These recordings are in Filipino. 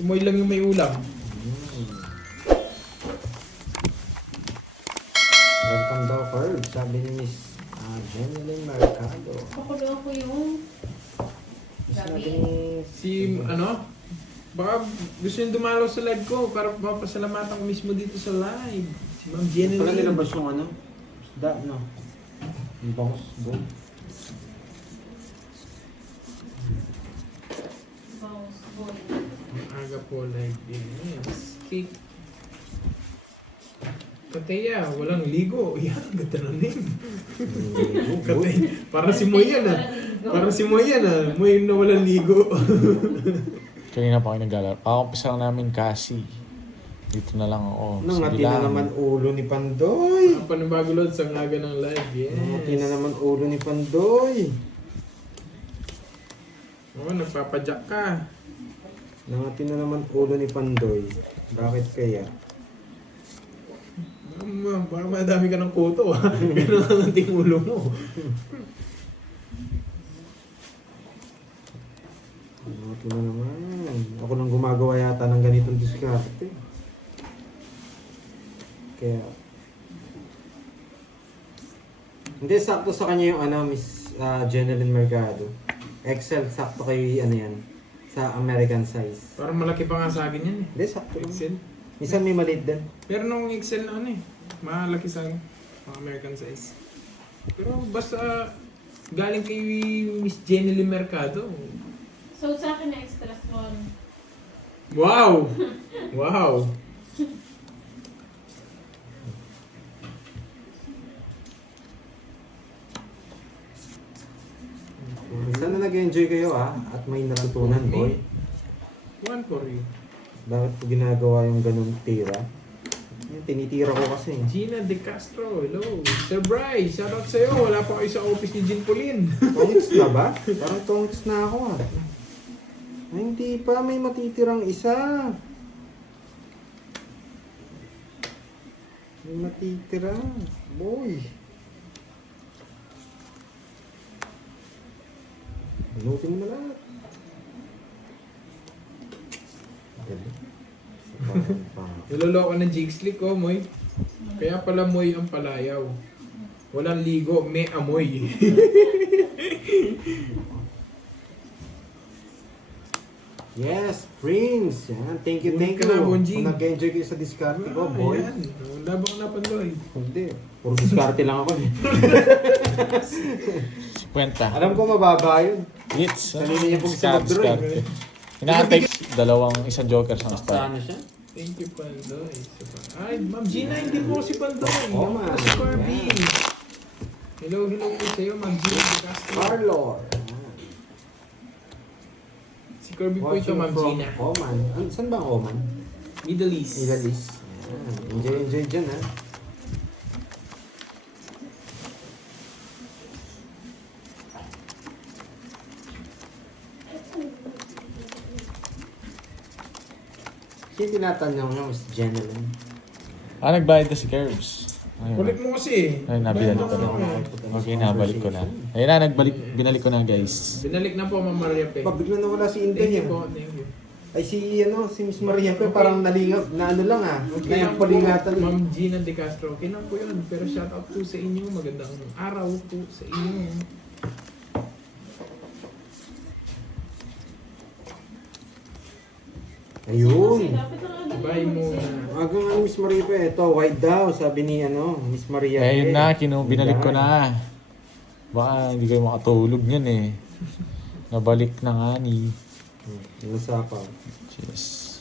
Si Moy lang yung may ulam. Welcome daw, Ferb. Sabi ni Miss Jeneline Mercado. Pakulo ko yung Miss gabi. natin Si, ano? Baka gusto yung dumalo sa live ko para mapasalamatan ko mismo dito sa live. Si Ma'am Jenny. Pala nilabas yung ano? Isda, no? Yung bangus, boy. Mouse boy. Ang aga po live din. Yes. Cake. Kateya, walang ligo. Yan, ganda na name. Kateya. Para si Moy yan ah. Para si Moy yan ah. Moy na walang ligo. Kanina pa kayo naglalaro. Kakampisa lang namin kasi. Dito na lang ako. Nangati Sige na lang. naman ulo ni Pandoy. Ang panibago Lord sa ngaga ng live. Yes. Nangati na naman ulo ni Pandoy. Oo, nagpapadyak ka. Nangati na naman ulo ni Pandoy. Bakit kaya? Baka madami ka ng kuto ha. Ganun ang ating ulo mo. Nangati na naman. Ako nang gumagawa yata ng ganitong diskarte. Kaya... Hindi, sakto sa kanya yung ano, Miss Jeneline Mercado. Excel, sakto kay ano yan. Sa American size. Parang malaki pa nga sa akin yan eh. Hindi, sakto lang. Excel. Minsan may maliit din. Pero nung Excel na ano eh. Malaki sa akin. Mga American size. Pero basta galing kay Miss Jenny Mercado. So sa akin na extra small. Wow! Wow! Sana nag-enjoy kayo at may natutunan, boy. One for you. Bakit ko ginagawa yung ganun tira? Yan, tinitira ko kasi. Gina De Castro, hello. Sir Bryce, shoutout sa'yo. Wala pa kayo sa office ni Jean Pauline. Tongits na ba? Parang tongits na ako Ay, hindi pa. May matitirang isa. May matitira. Boy. Inutin mo na lahat. Galing. Niloloko ng Jigslick ko, Moy. Kaya pala Moy ang palayaw. Walang ligo, may amoy. Yes, Prince. Yan. Thank you, Ulit thank ka you. na, Bonjing. Kung nag-enjoy kayo sa diskarte ko, boy. Ayan. Labang na pandoy. Hindi. Puro diskarte lang ako. Kwenta. Alam ko mababa yun. Hits. Kanina niya pong sumabdro eh. Inaantay isang joker sa start. Saan na siya? Thank you, Pandoy. Ay, Ma'am Gina, hindi po si Pandoy. Oo, Ako man. po si Corby. Hello po sa'yo, Ma'am Gina De Castro. Carlor. Si Corby po ito, Ma'am Gina. Oman. Saan ba ang Oman? Middle East. Middle East. Enjoy dyan ha. Sino tinatanong niyo, Miss Jeneline? Nagbayad na si Curbs. Kulit mo kasi. Ay, nabili ko na. Okay, nabalik ko na. Ayun na, binalik ko na guys. Binalik na po, Ma'am Maria Pe. Bigla nawala si Inday Thank you eh. po, thank you. Ay si Miss Maria Pe parang nalingap na ano lang Okay lang po, Napalingatan. Ma'am Gina De Castro. Okay lang po yun. Pero shoutout po sa inyo. Magandang araw po sa inyo. Ayun. Dapat ang agad Bye muna. Agang ano Miss Maria Pe, ito white daw sabi ni Miss Maria Eh, yun Pe. na, binalik ko na. Baka hindi kayo makatulog yan eh. Nabalik na nga ni. Nasapaw. Cheers.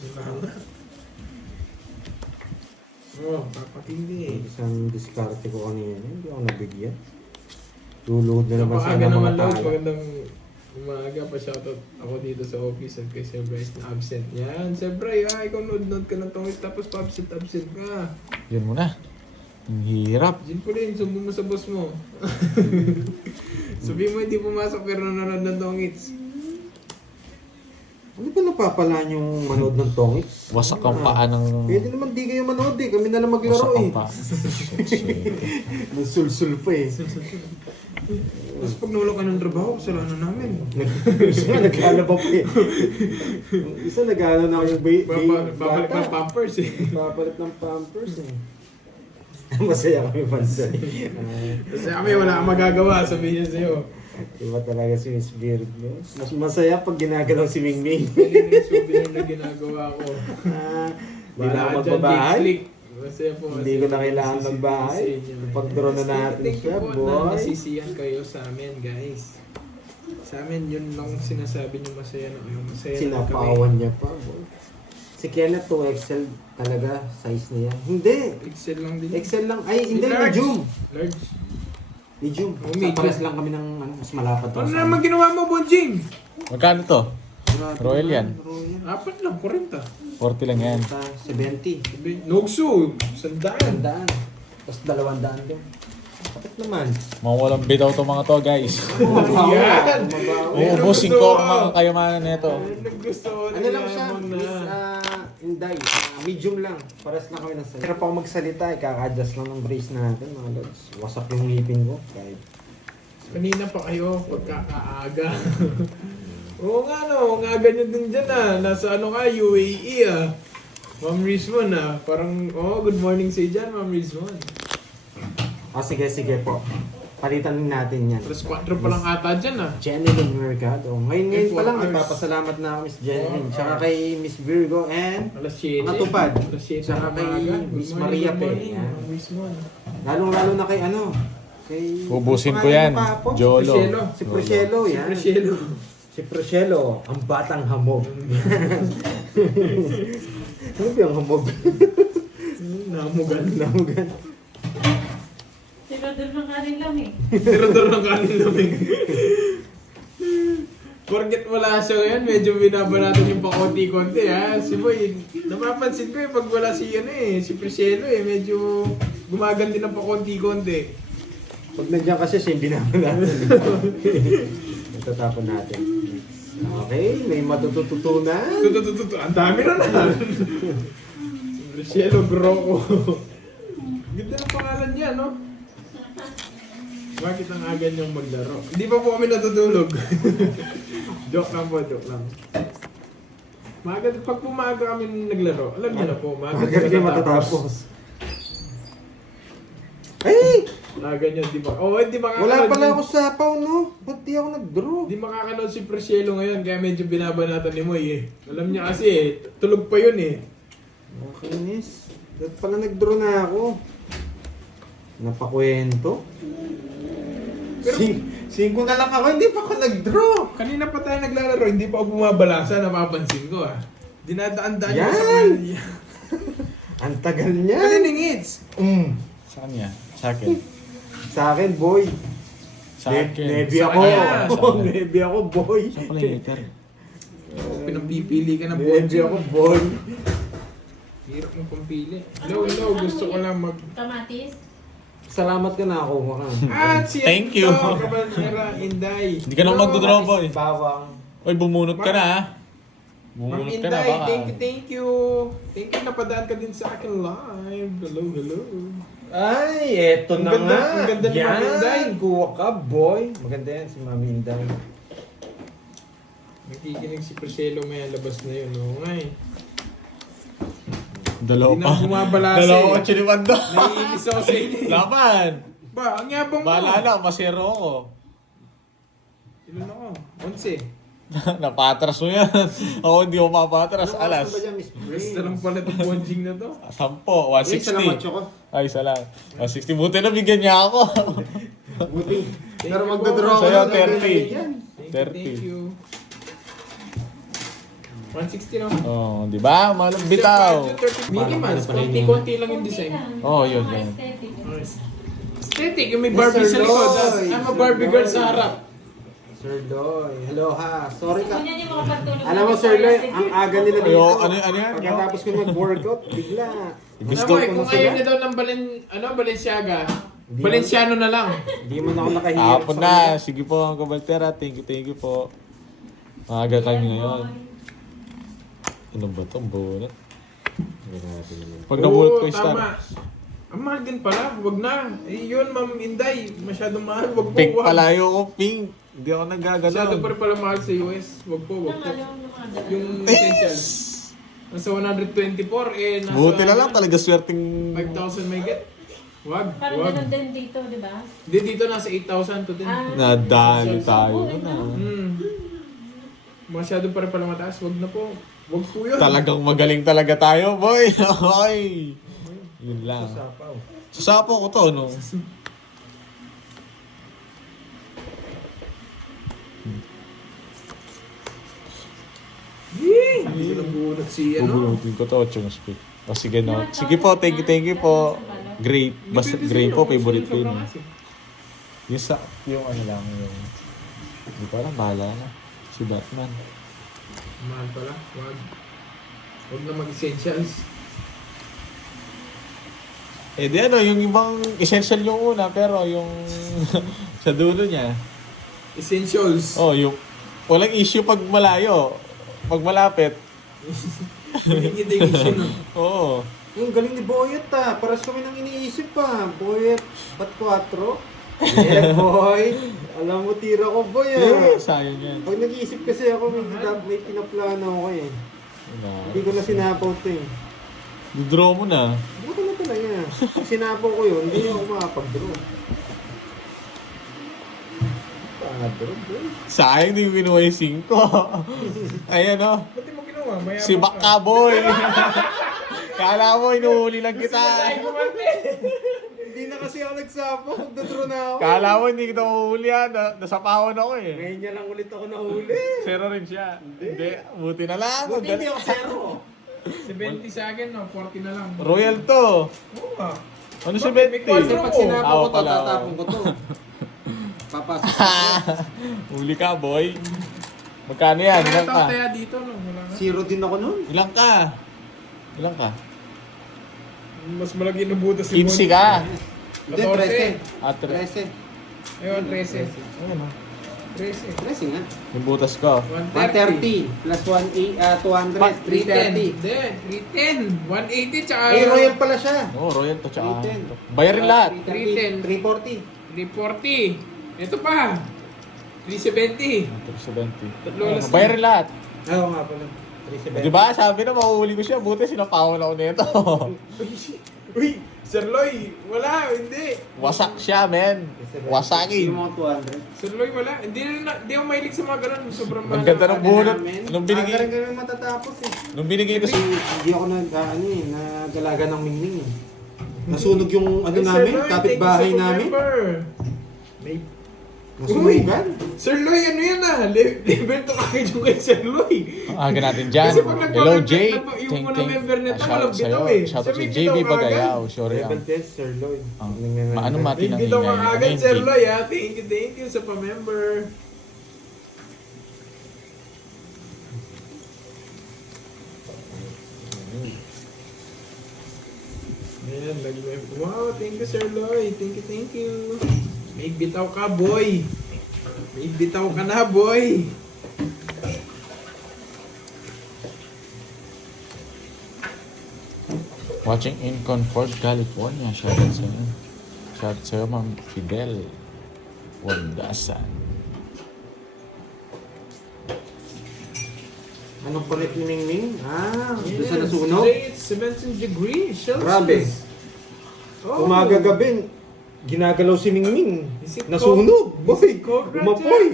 Oh, papakindi. Isang diskarte ko kanina, hindi ako nabigyan. Luluhod na naman Napaaga sana naman mga Lord. tao. Magandang umaga pa shoutout ako dito sa office at kay Sir Bryce na absent. Yan, Sir Bryce, ikaw nod ka ng tongit tapos pa-absent ka. Yun muna. Ang hirap. Jin po rin, sumbong mo sa boss mo. Sabihin mo hindi pumasok pero nanonood ng tongits. Ano ba napapalaan yung manood ng Tongits? Wasak ang paa ng... Pwede naman di kayo manood eh. Kami na lang maglaro Wasak ang eh. paa. Sul-sul pa eh. Tapos pag nawala ka ng trabaho, kasalanan namin. Isa naglalaba pa eh. Isa nag-ano na yung Babalik ng pampers eh. Papalit ng pampers eh. Masaya kami pansan. Kasi kami wala kang magagawa, sabihin niya sa'yo. Iba talaga si Miss Virgo. Mas masaya pag ginagalaw si Mingming. Galing yung souvenir na ginagawa ko. Hindi na ako Wala ka dyan, magbabahay. Dick Slick. Masaya po. Hindi ko na kailangan magbahay. Pag-draw na natin Thank siya, you po na boy. nasisiyan kayo sa amin, guys. Sa amin, yun lang sinasabi niyo masaya na kayo. Masaya na kami. Sinapawan niya pa, boy. Si Kenneth 2XL talaga, size niya. Hindi. Excel lang din. XL lang. Ay, hindi. Large. Medium. Large. Medium. Oh, Sa medium. pares lang kami ng mas malapad. Ano naman ginawa mo, Bonjing? Magkano to? Royal yan. Royal. Apat lang, 40. 40 lang yan. 70. Nogso, sandaan. 100. Tapos 200 din. Kapit naman. Mawalang bitaw to mga to, guys. Yan. Uubusin ko ang mga kayamanan nito. Naggusto Ano lang siya, Miss Inday. Medium lang. Pares na kami ng size. Pero pa ako magsalita, kaka-adjust lang ng brace natin, mga lods. Wasak yung ngipin ko. Kahit Kanina pa kayo, pagkakaaga. Oo nga no, nga ganyan din dyan ah. Nasa ano ka, UAE ah. Ma'am Rizwan ah. Parang, good morning sa dyan, Ma'am Rizwan. sige po. Palitan natin yan. Alas 4 pa lang ata dyan ah. Jeneline Mercado. Ngayon pa lang, Hours. nagpapasalamat na ako Miss Jeneline. Tsaka kay Miss Virgo and Alas 7. Mga tupad. Alas 7 Tsaka na kay umaga. Miss Good morning, Maria good Pe. morning, Yan. Ma'am Rizwan. Lalong-lalo na kay ano? Kay... Ubusin ko Pangalan yan. niya pa po? Jolo. Priscelo. Si Priscelo, Si yan. Priscelo. Si Priscelo, ang batang hamog. Ano ba yung hamog? Namugan. Namugan. Tirador ng kanin lang eh. Tirador ng kanin namin. Porket wala siya ngayon, medyo binabalatan yung pakonti-konti ha. Si Boy, napapansin ko pag wala si si Priscelo medyo gumaganti ng pakonti-konti. Pag nandiyan kasi siya yung binabalatan. Itatapon natin. Okay, may matututunan. Tututututu, ang dami na na. Si Priscelo Groco. Ganda ng pangalan niya, no? Bakit ang aga niyang maglaro? Hindi pa po kami natutulog. Joke lang po, joke lang. Pag pumaga kami naglaro, alam niyo na po, maaga Agad kayo matatapos. Ay! Aga niyo, di ba? Hindi makakanood. Wala pala ako sapaw, no? Ba't di ako nag-draw? Hindi makakanood si Priscelo ngayon, kaya medyo binabanatan ni Moy eh. Alam niya kasi tulog pa yun eh. Okay, miss. Ba't pala nag-draw na ako? Napakwento? Pero- Singko na lang ako, hindi pa ako nag-draw. Kanina pa tayo naglalaro, hindi pa ako bumabalasa, napapansin ko ah. Dinadaan-daan niya Yan! sa kanya. Ang tagal niya. Kanining hits. Sa kanya? Sa akin? Sa akin, boy. Sa akin. Nebi Sa ako. kanya. Nebi ako, boy. Saan pala yung letter? Pinapipili ka na po. Nebi ako, boy. Hirap mo pampili. Hello, gusto ko lang mag... Kamatis? Salamat ka na ako. At si Thank you. Kabalera, Inday. Hindi ka naman magdodraw, boy. Bawang. Oy, bumunot ka na ha. Ma'am Bumunot ka na Inday, baka. thank you. Thank you, napadaan ka din sa akin live. Hello. Ay, eto Ang na ganda- nga. ang ganda ni Mami Inday. Kuha ka, boy. Maganda yan si Mami Inday. Nakikinig si Priscelo, may labas na yun. Oo nga eh. Dalawa Hindi pa. na bumabalasa Dalawa eh. pa chinimanda. Naiinis ako sa inyo eh. Laban. Ba, ang yabang mo. Bahala na, masero ako. Ilan ako? 11. Napatras mo yan. Ako hindi ko mapatras. Ano Alas. ba dyan, Miss Brains? Basta lang pala itong bonjing na to. 10, Uy, salamat 160. ko. Ay, salam. 160. Buti na bigyan niya ako. Buti. Pero you magdodraw ako. Sa'yo, ng 30. Thank you. 160 lang. Oh, di ba? Malong bitaw. Minimals, konti-konti lang yung design. Oh, yun, yun. Aesthetic. Aesthetic, yung may Barbie sa likod. Loy. I'm a Barbie girl sa harap. Sir Loy, hello ha. Sorry ka. Ganyan yung mga pagtulog. Alam mo, Sir Loy, ang aga nila dito. Ayo, ano yan? Pagkatapos ko mag-workout, bigla. Gusto Ano, ko kung na ayaw sila. niya daw ng Balenciaga, Valenciano na lang. Hindi mo na ako nakahirap Hapon sa na. kanya. Sige po, ang kabaltera. Thank you po. Maaga kami ngayon. Ano ba ito? Ang bunot. Grabe naman. Pag nabunot ko Oo, yung star. tama. Ang mahal din pala, wag na. Eh, yun, Ma'am Inday, masyadong mahal, wag po. Pink wag. palayo ko, pink. Hindi ako nagagalaw. Masyado pa rin pala mahal sa US. Wag po, wag Nang po. ano, yung mga dala. Yung essentials. Nasa 124, eh, nasa... Buti na lang talaga swerteng... 5,000 may get. Wag, Parang wag. ganun din dito, di ba? Hindi, dito nasa 8,000 to din. Nadali tayo na. Masyado pa rin pala mataas, wag na po. Wag po yun. Talagang magaling talaga tayo, boy. Hoy. Yun lang. Sapaw. Sasapo ko to, no? Yee! Hindi ko nabunot si ano. Bubunutin ko to, Chong Speak. O sige, no. Sige po, thank you po. Grape. Basta grape po, favorite ko yun. Yung sa, yung ano lang, yung... Hindi ko alam, bahala na. Si Batman. Mahal pala, wag. Wag na mag-essentials. Eh di ano, yung ibang essential yung una, pero yung sa dulo niya. Essentials. Oh, yung walang issue pag malayo. Pag malapit. Hindi yung issue nun. Oo. Yung galing ni Boyet paras kami nang iniisip pa. Boyet, ba't 4? Yeah, boy. Alam mo, tira ko, boy Sayang yan. Pag nag-iisip kasi ako, may pinaplano ako eh. Hindi ko na sinapaw ito eh. Draw mo na. Buto na talaga. Pag sinapaw ko yun, hindi ako makapag-draw. Draw, boy. Sayang din yung kinuha yung 5. Ayan o. Ba't di mo kinuha? Mayabang Si Baka Boy. Kala mo, inuhuli lang kita. Hindi na kasi ako nagsapaw, magdadraw na ako. Kala mo, hindi kita uhuli ha. Nasapawan ako eh. Ngayon niya lang ulit ako nahuli. Zero rin siya. Hindi. Buti na lang. Buti hindi ako zero. 70 sa akin, no? 40 na lang. Royal to. Oo nga. Ano si Bakit? May Betty? kwadro Kasi pag sinapaw ko to, pala. tatapon ko to. Papasok ko to. Huli ka, boy. Magkano yan? Ilang ka? Kaya dito, no? Wala na. Zero din ako nun. Ilang ka? Ilang ka? Mas malaki nabutas si 15 ka. Hindi, 14. 13. At 13. Ayun, 13. Ayun o. 13. 13 nga. Yung butas ko. 130 plus 200, 330. Hindi, 310. 180 tsaka... Ay, royal pala siya. Oo, Royal to tsaka. 310. Bayarin lahat. 310. 340. 340. Ito pa. 370. 370. Tatlo alas na. Bayarin lahat. Oo nga pala. 370. Di ba? Sabi na mahuhuli ko siya. Buti sinapawan ako nito. Uy, Sir Loy, wala, hindi. Wasak siya, men. Wasaki. Yung mga 200. Sir Loy, wala. Hindi ako mahilig sa mga ganun. Sobrang Ang ganda ng bunot. namin. Nung binigay, Ganun matatapos eh. nung binigay ko sa... Hindi ako nagalaga ng mingming eh. Nasunog yung ano Ay, Sir namin, Loy, kapitbahay thank you sa namin. November. May... Nasunugan. Sir Loy, ano yan ah? Level 2 kayo yung kay Sir Loy. Aga natin dyan. Kasi pag Hello, nagpa- Jay. yung mga member nito, walang Shout bitaw sa'yo. eh. Shout out Sabi, si JB bitaw ka Bagayaw. agad. Sorry Level ang... 10, Sir Lloyd. Ah. Nang- Maano mati ng Bitaw ka ingay. agad, Ano Sir yun, Loy ah. Thank you sa pa-member. Ayan, wow, thank you Sir Loy. Thank you. May bitaw ka, boy. May bitaw ka na, boy. Watching in Concord, California. Shout out sa'yo. Shout out sa'yo, Ma'am Fidel Wandasan. Anong palit ni Mingming? Doon sa Yes, nasunog? today it's 17 degrees Celsius. Grabe. Oh. Umaga-gabi, ginagalaw si Mingming. Is it Nasunog! cold? Boy! Is it cold, Roger? Umapoy!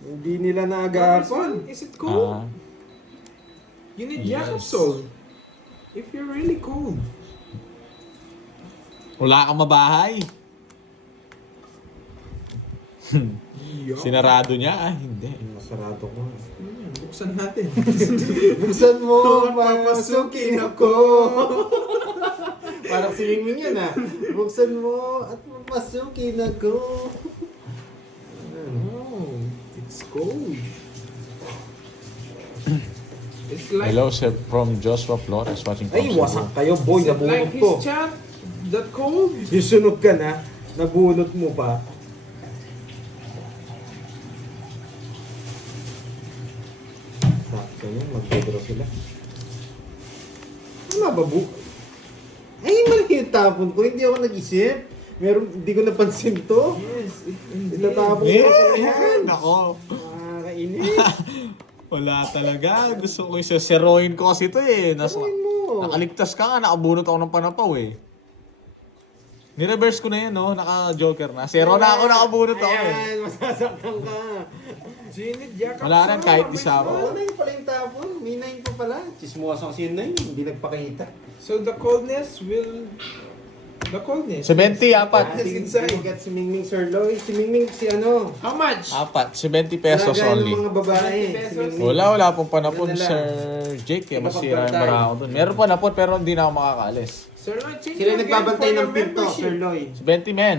Hindi nila Congressman, naagapan. is it cold? Ah, You need yes. Jakobsol. If you're really cold. wala kang mabahay. Sinarado niya. Hindi. Masarado ko. Buksan natin. Buksan mo, papasukin ako. Parang si Mingming yan Buksan mo at papasukin ako. Oh, it's cold. It's like, Hello, sir, from Joshua Flores watching from Ay, Cebu. wasak kayo, boy. is it like Nabunot ko. his chat? That cold? Yung sunog ka na, nabunot mo pa. Sakto yun, mag-draw sila. babu. Ay, mali yung tapon ko. Hindi ako nag-isip. Hindi ko napansin to. Yes, Tinatapon ko pa pala yan. Yeah, nako. Nakakainis. Wala talaga. Gusto ko isa-zeroin ko kasi ito eh. Sabihin mo. Nakaligtas ka nga, nakabunot ako ng panapaw eh. Ni-reverse ko na yan, no? Naka-joker na. Zero na ako, nakabunot ako eh. Ayan, masasaktan ka. Ginit, yakap Wala na, sa kahit may isa ako. small. 9 pala yung tapon. May 9 pa pala. Chismosa kasi yun 9. Hindi nagpakita. So the coldness will... The coldness. 70, apat. Yes, inside. Get si Mingming Sirloy. Si Mingming si ano. How much? Apat. 70 pesos Talaga only. yung mga babae. 70 Si pesos. Mingming. Wala yung panapon, Ano na lang? Sir Jake. Kaya Iba masira yung pagpantay. bara ako dun. Meron panapon pero hindi na ako makakalis. Sir Lloyd, change Sila yung again nagbabantay for ng your pinto, membership. Sirloy. 70 men.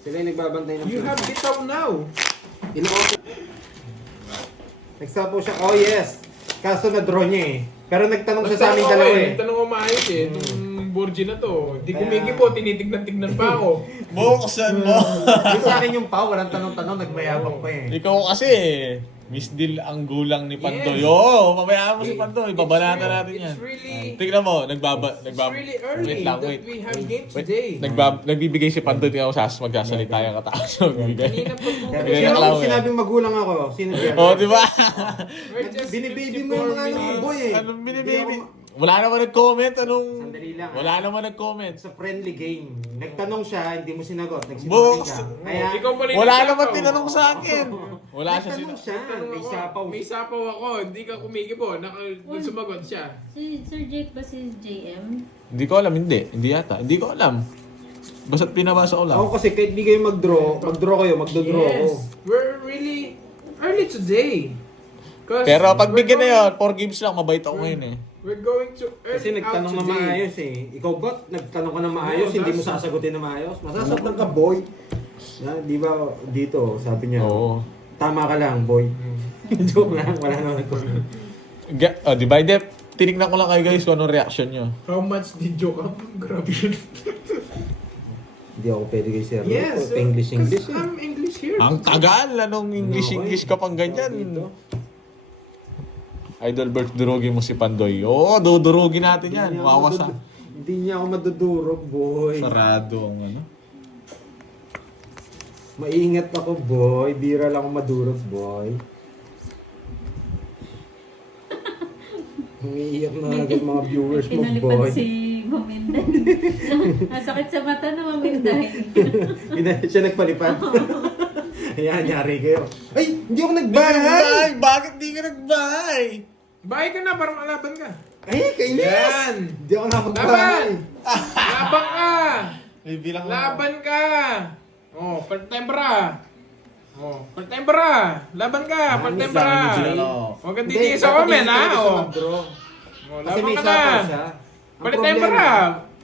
Sila yung nagbabantay ng You pinto. have bitaw now. Nagsapo siya. Oh yes. Kaso na-draw niya eh. Pero nagtanong siya sa amin dalawa eh. Tanong ko maayos eh. Nung Borgi na to. Di Kaya- kumikibo, tinitignan-tignan pa ako. Buksan mo. Yung sa akin yung pao, walang tanong-tanong, nagmayabang pa eh. Ikaw kasi, Miss Dil ang gulang ni Pandoy. Yes. Oo, mamayaan mo si Pandoy. Babanatan It's natin yan. really- Tingnan mo, It's really early Wait lang, that wait. we have game Wait, today. nagbibigay si Pandoy. Tingnan mo, magsasalita yung kataas. Magbibigay. Kanina pa po. Kaya Bigay sino na lang kung yan. sinabing magulang ako? Sino yan? Oh, di ba? We're just Binibaby mo yung mga 54 ano, minutes. boy eh. Anong Hindi binibaby? ako- Wala naman nag-comment. Anong... Sandali lang. Wala naman nag-comment. Sa friendly game. Nagtanong siya, hindi mo sinagot. Nagsinungaling Box. ka. Kaya, Ikaw pa rin Wala nagsapaw. naman tinanong sa akin. Wala siya nagtanong siya. Tanong May ako, sapaw. May sapaw ako. Hindi ka kumikibo. Nung sumagot siya. Si Sir Jake ba si JM? Hindi ko alam, hindi. Hindi yata. Hindi ko alam. Basta't pinabasa ko lang. Ako kasi kahit di kayo mag-draw kayo, magdodraw ako. Yes. We're really early today. 'Cause Pero pag we're bigyan na going- yun, 4 games lang, mabait ako ngayon eh. We're going to earn Kasi nagtanong out na today. maayos eh. Ikaw ba, nagtanong ka na maayos, No, hindi mo that's- sasagutin na maayos? Masasaktan ka, boy. Di ba, dito, sabi niya, Oo. tama ka lang, boy. Joke lang, wala naman ako. Di ba? Hindi, tinignan ko lang kayo guys kung anong reaction nyo. How much did you come? Grabe yun. Hindi ako pwede kay Sir. Yes. English eh. Because I'm English here. Ang tagal! Anong English ka pang ganyan? Dito. Idol Bert, durugin mo si Pandoy. Oo, dudurugin natin yan. Mawawasa. Hindi niya ako madudurog, boy. Sarado ang ano. Maingat ako, boy. Bira lang ako madurog, boy. Umiiyak na agad mga viewers mo, Kinalipad boy. si Maminday. Nasakit sa mata na Maminday. Siya nagpalipad. Ayan, nyari kayo. Ay, hindi ako nagbahay! Ay, bakit di ka nagbahay? Bahay ka na, parang malaban ka. Ay, kainis! Yan! Hindi ako Laban! nakapagbahay. Laban ka! May bilang Laban ka! Oh, part-timer. Oh, part-timer. Laban ka, part-timer. Huwag kang titiis sa comment, ha? Oh. Oh, Oh, kasi laban may ka na. sapaw siya. Ang Palit-timer. problema,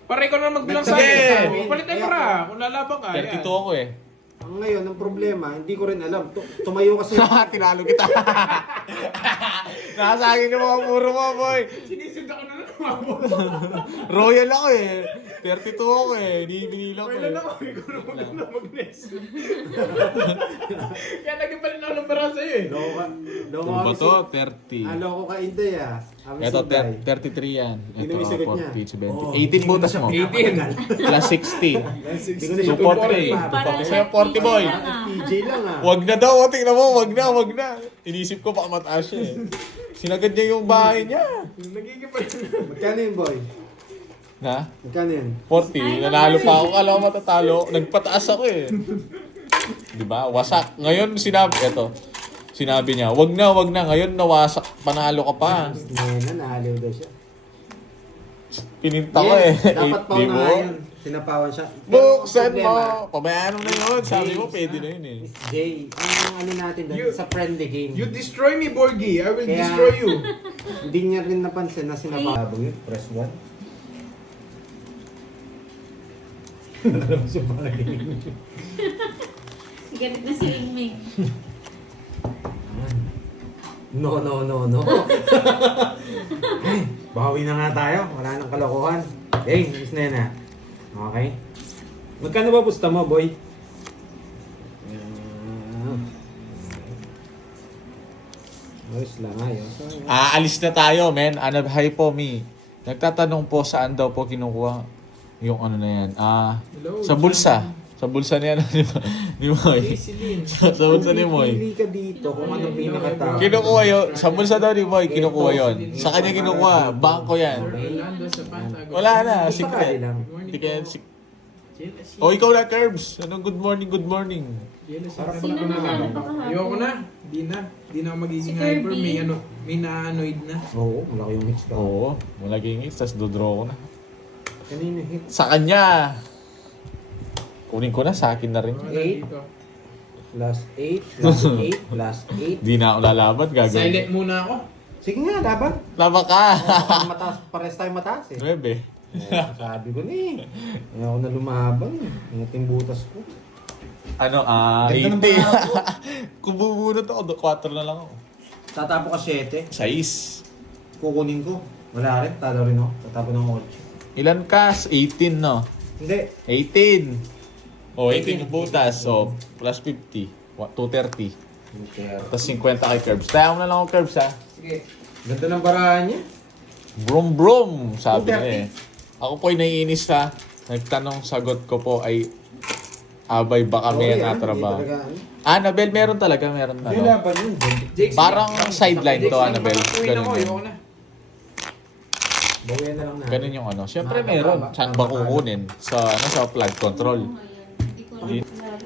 Pare ko na magbilang sa Sige. akin. Oh, palit-timer. Kung lalaban ka, 32 yan. ako eh. ang ngayon, ang problema, hindi ko rin alam. Tumayo kasi. Tinalo kita. Nasa akin yung mga puro mo, boy. Sinisid ako na Royal ako eh. 32 ako eh. Binilang ko Kailan eh. ako? Ikaw na maganda mag-nest. Kaya naging pala na ng bara sa'yo eh. Loko ka. Loko Ano ba kami to? si... 30. Loko ka, Inday ah. Kami Ito, si Day. 33 yan. Sino Ito, may sagot niya? 40, 70. Oh, 18 butas mo. 18. Plus 60. Hindi ko na siya 240. Parang Kasi 40 boy. PJ lang ah. Wag na daw, tingnan mo, wag na. Inisip ko baka mataas siya eh. Sinagad niya yung bahay niya. Nagiging pala na. Magkano yun, boy? Na? Magkano yun? 40. Nanalo pa ako. Kala ko matatalo. Nagpataas ako eh. Diba? Wasak. Ngayon sinabi niya, wag na. Ngayon nawasak. Panalo ka pa. Ngayon na, nahaliw daw siya. Pininta ko eh. Dapat pa Di na mo? nga yun. Sinapawan siya. Buksan Pero ang mo. problema, Pabayaan mo na yun. Sabi mo, James, pwede na yun eh. Miss J, ang ano natin doon, You- sa friendly game. You destroy me, Borgie. I will Kaya- destroy you. Hindi niya rin napansin na sinapabog yun. Press 1. Nakalabas yung palagay. Galit na si Ingming. No. Ay, bawi na nga tayo. Wala nang kalokohan. Hey, miss na yan ah. Okay. Magkano ba pusta mo, boy? Ayos lang, ayos. Aalis na tayo, men. Anabhay po, me. Nagtatanong po saan daw po kinukuha yung ano na yan. Hello, Sa bulsa. Sa bulsa niya ni Moy. Celine. Sa bulsa ni Moy. Pili ka dito kung anong pinakatao. Kinukuha yun. Sa bulsa daw ni Moy, kinukuha yun. Sa kanya kinukuha. Bangko yan. Orlando sa Panta. Wala na. Basta Secret. lang. Hindi kaya Oh, ikaw na, Curbs. Anong good morning, good morning. Sino na? Ayoko na. Di na ako magiging Si hyper. Kirby. May na-annoyed na. Oo, malaki yung hits ka. Oo. Malaging hits, tapos dodraw ko na. Kanina hit. Sa kanya. Kunin ko na, sa akin na rin. Wala Eight. dito. Plus 8, plus 8, plus 8. Di na ako lalaban, Silent gagawin. muna ako. Sige nga, laban. Laba ka! Mataas, pares tayo mataas eh. 9. Sabi ko na eh. Ayaw ko na lumaban eh. Ingat yung butas ko. Ano, Ganda ng 80. Kung bubunot ako, 4 na lang ako. Tatapo ka 7. 6. Kukunin ko. Wala rin, talo rin ako. Tatapo ng 8. Ilan kas? 18, no? Hindi. 18. Oh, 18 yung butas. So, plus 50. 230. Tapos 50 kay Curbs. Tayo mo na lang ako, Curbs, ha? Sige. Ganda ng barahan niya. Brum brum, sabi 230. niya eh. Ako po ay naiinis ha. Nagtanong, sagot ko po ay abay baka may natrabaho. Annabelle, meron talaga, meron na. Hindi No? laban yun. Jake, Parang sige. sideline to, Jake, Annabelle. sige, Ganun ako, yun. ayoko na. Bawian na lang na. Ganun yung ano. Siyempre meron. Saan ba kukunin? Sa flood control. Hindi ko Di- alam.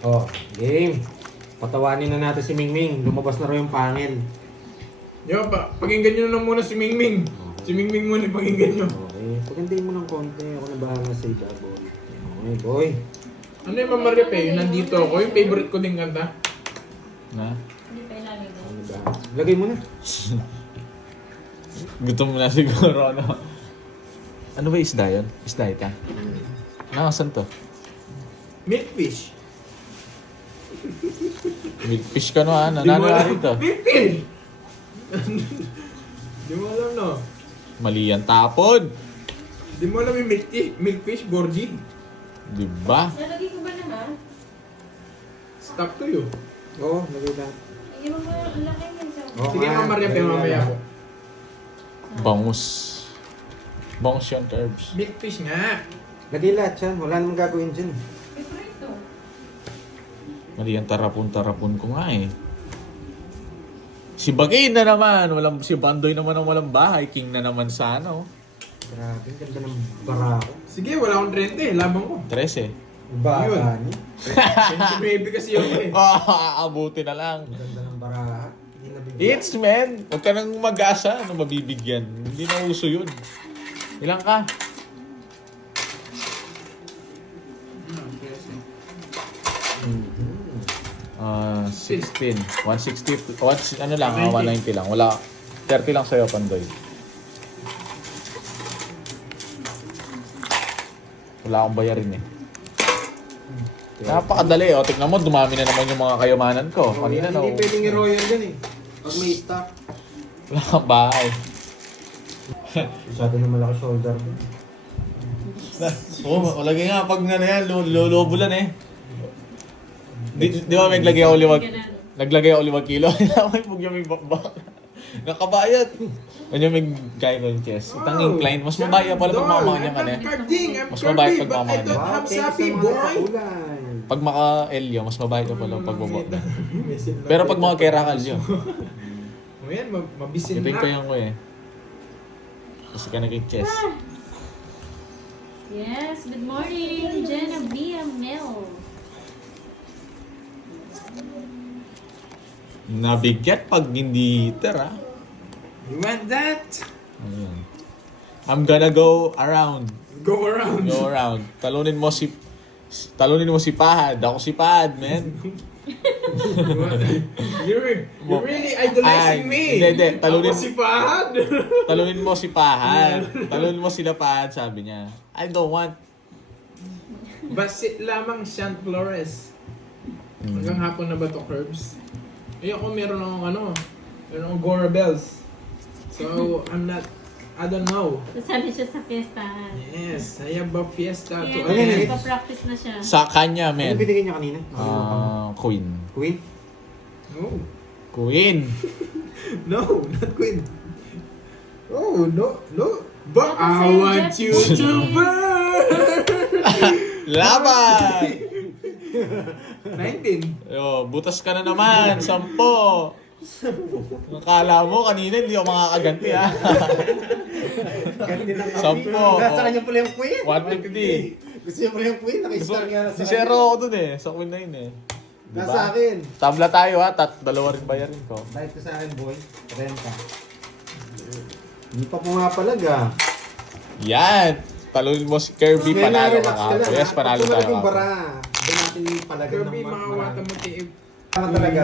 Oh, game. Patawanin na natin si Mingming. Lumabas na raw yung pangil. Yo, pakinggan nyo na lang muna si Mingming. Si Mingming muna pakinggan nyo. Okay. Pagandahin mo ng konti. Ako na bahala sa ika, boy. Okay, boy. Ano yung mamarip eh? Yung nandito ako. Yung favorite ko din kanta. Na? Hindi pa ilalagay. Ano ba? Lagay mo na. Gutom na siguro. Ano, ano ba isda yun? Isda ita? Nakasan to? Milkfish. Milkfish ka no ha? Nananari to. Milkfish! Di mo alam no? Mali yan tapon. Di mo alam yung milkfish, Borgie. Diba? Nalagay ko ba na ha? Stop to you. Oo, lagay na. Hindi mo ba ang laki yan sa... Oh, Sige, mamarip yung mamaya ko. Bangus. Bangus yun, Curbs. Milkfish nga. Lagay lahat yan. Wala namang gagawin dyan. Ito. Mali yan, tarapon ko nga eh. Si Bagay na naman. Si Bandoy naman ang walang bahay. King na naman sa ano. Grabe, ganda ng barako. Sige, wala akong 30 eh. Labang ko. 13. Bata niya. 20 maybe kasi yun eh. Abuti na lang. Ganda ng baraha. Hindi nabigyan. It's man. Huwag ka nang mag-asa. Ano mabibigyan? Hindi na uso yun. Ilang ka? Mhm. 16. 160. Ano lang, 190 lang. Wala. 30 lang sa'yo, Pandoy. Wala akong bayarin eh. Napakadali oh. Tignan mo, dumami na naman yung mga kayamanan ko. Kanina na. Hindi pwedeng i-royal dyan eh. Pag may stock. Wala kang bahay. Masyado na malaki shoulder mo. Oo, lagi nga pag na yan, lolobulan eh. Di ba may naglagay ako naglagay ako 5 kilo. May pugyan may bakbak. Nakabayad. Ano may gaya ko yung chest. Itang incline. Mas mabaya pala pag makamanya ka na eh. Mas mabait pag mamaya. I don't have sapi, mga boy. kakulay. Pag maka-Elio, mas mabait ka pala pag bubot na. Pero pag mga Kerakalyo, O yan, mabisin ito yung na. kayang ko eh. Kasi ka nag-chest. Yes, good morning, Jenna Via Mel. Nabigat pag hindi hitter ah. You want that? Ayun. I'm gonna go around. Go around. Go around. Talunin mo si Pahad. Ako si Pahad, man. You're really idolizing me. Hindi. Talunin, Ako si Fahad. talunin mo si Pahad. Talunin mo sila Pahad, sabi niya. I don't want. Basit lamang Sean Flores. Hanggang hapon na ba to, Curbs? Eh ako meron akong Gora Bells. So, I don't know. Nasali siya sa fiestahan. Yes, I have a fiesta to Yeah, Ano yun? attend. nagpa-practice na siya. Sa kanya, Ano man. binigay niya kanina? Queen. Queen? Oh. Queen. Queen? No, not Queen. Oh, no, no. But Dapat I sa'yo, want Jeff. you to burn. Laban! 19. Yo, butas ka na naman. 10. Nakala mo kanina hindi ako makakaganti ha. Ganti ng 10. Nasa kanya pala yung queen. 150. Gusto niya pala yung queen. Naka-star nga na Si Zero ako dun eh. Sa Queen na yun eh. Diba? Nasa akin. Tabla tayo ha. Dalawa rin bayarin ko. Dahil ko sa akin, boy. Renta. Hindi pa pumapalag ah. Yan! Talunin mo si Kirby. Kaya Panalo relax ka ka lang, ka. Yes, ah. panalo Pag tayo tumalag yung ka. bara. Doon natin yung palagan Kirby, ng makawata mo tiib. Tama talaga.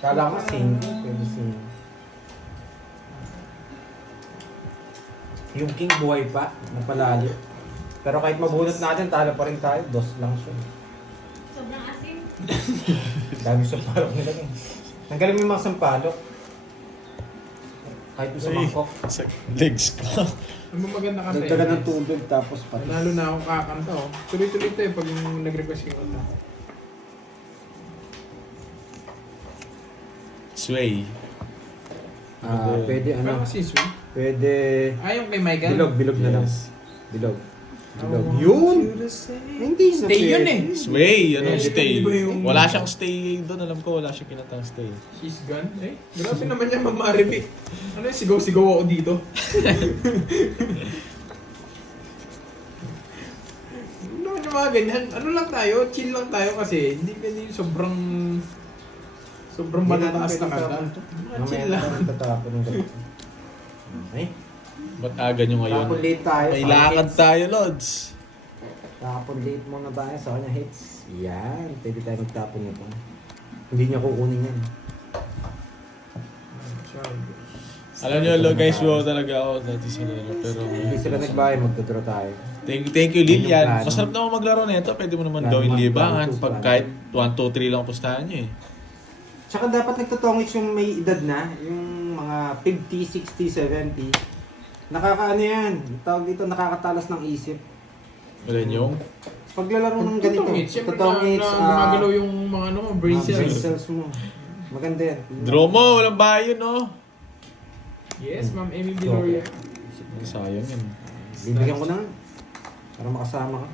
Kala ko sing. Pwede sing. Yung king buhay pa. Napalalo. Pero kahit mabunot natin, talo pa rin tayo. 2 lang siya. Sobrang asin. Dami sampalok nila eh. Tanggalin mo yung mga sampalok. Kahit yung sa mangkok. Sa legs ko. Ano maganda kasi? Dagdagan ng tubig tapos pati. Nanalo na akong kakanta oh. Tuloy-tuloy tayo pag yung nag-request yung kanta. Sway. Pwede ano. Parang si Sweet. Pwede. Ah, yung kay Michael? Bilog na lang. Yes. Bilog. I Bilog. want Yun! you to say- Hindi na Stay yun pwede. eh. Sway, ano Eh, stay? di ba yung- Wala siyang stay doon, alam ko wala siyang kinatang stay. She's gone? Eh, grabe naman niya mag-maribik. Ano yung sigaw-sigaw ako dito? Ano yung mga ganyan? Ano lang tayo? Chill lang tayo kasi hindi pwede yung sobrang matataas na kanta. Mga chill lang. Tatapon ng gabi. Okay. Ba't aga nyo ngayon? Tapon late tayo. May sa lakad hits. tayo, Lods. Tapon late muna tayo sa kanya hits. Yan. Pwede tayo magtapon nito. Hindi niya kukunin yan. Alam nyo, lo, guys, wow talaga ako dati sila. Pero, Hindi sila nagbahay, magdodraw tayo. thank you, Yun yung Lilian. plano. Masarap naman maglaro nito. Pwede mo naman Plano gawin 1, libangan. 2, Pag plano. kahit 1, 2, 3 lang pustahan nyo eh. Tsaka dapat nagtotongits yung may edad na. Yung mga 50, 60, 70. Nakakaano yan. Tawag dito, nakakatalas ng isip. Wala yung Paglalaro ng ganito, Totongits, siyempre totongits, na gumagalaw yung mga ano, brain brain cells. cells mo. Maganda yan. draw mo, walang bahay yun, no? Yes, Ma'am Amy Viloria. Sayang yun. Bibigyan ko na. Para makasama ka.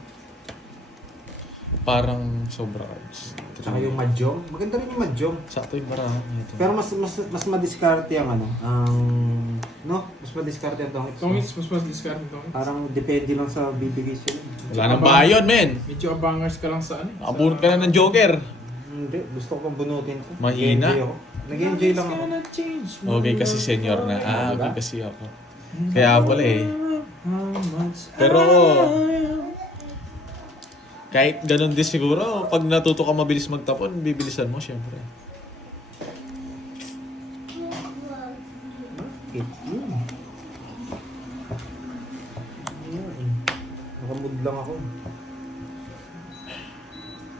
Parang sobra cards. Tsaka yung mahjong. Maganda rin yung mahjong. Sakto yung marami nito. Pero mas madiskarte ang ano. Mas madiskarte ang tongits. Tongits, mas discard ng tongits. Parang depende lang sa bibigay sila. Wala nang bahay yun, men. Medyo abangers ka lang sa ano. Nakabunot ka na ng Joker. Hindi, gusto ko pang bunutin ko. Mahina. Nag-enjoy ako. Nag-enjoy lang ako. Okay kasi senior na. Okay kasi ako. Kaya pala eh. Pero kahit ganun din siguro, pag natuto ka mabilis magtapon, bibilisan mo syempre. Nakamood lang ako.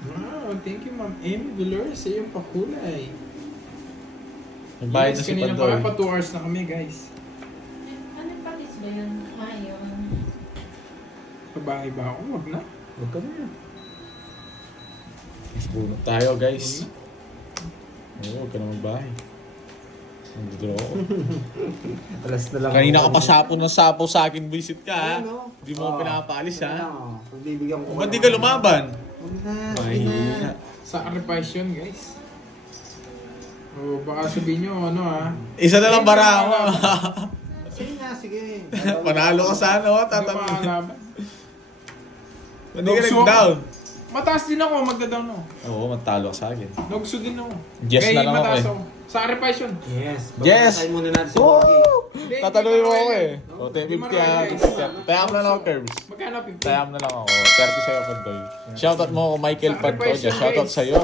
Wow, thank you Ma'am Amy Viloria sa iyong pakulay. Nagbayad na Yes, si kanina pa Pandoy. pa 2 hours na kami guys. Ano patis ba yun? Ayun. Pabahay ba ako? Wag na. Huwag ka na. Mas bunot tayo guys. Oo, huwag ka na magbahay. Nagdraw ako. Alas na lang. Kanina ka pa sapo ng sapo sa akin, visit ka ha. Ano? Hindi mo ako pinapaalis ha. Pagbibigyan ko. Ba't di ka lumaban? Huwag na. Mahina. Sacrifice yun guys. O baka sabihin nyo ano ah. Isa na lang bara ako. Sige na, sige. Panalo ka sana, oh, Hindi tatami. makakalaban. Hindi ka Nogso. nag-down. Mataas din ako, magda-down ako. Oo, matalo ka sa akin. Nogso din ako. Yes Kaya na lang ako mataas eh. ako. Sacrifice yun. Yes. Yes! Tayo muna natin si Morgie. Hindi, Tatanungin mo hindi ako marami. eh. O, 10.50 Hindi ha. marami. Tayam na lang ako, Curbs. Magkano 50? Tayam na lang ako. 30 sa'yo, Pandoy. Shoutout mo ako, Michael Sacrifice Pantoja. yun, Shoutout guys. sa'yo.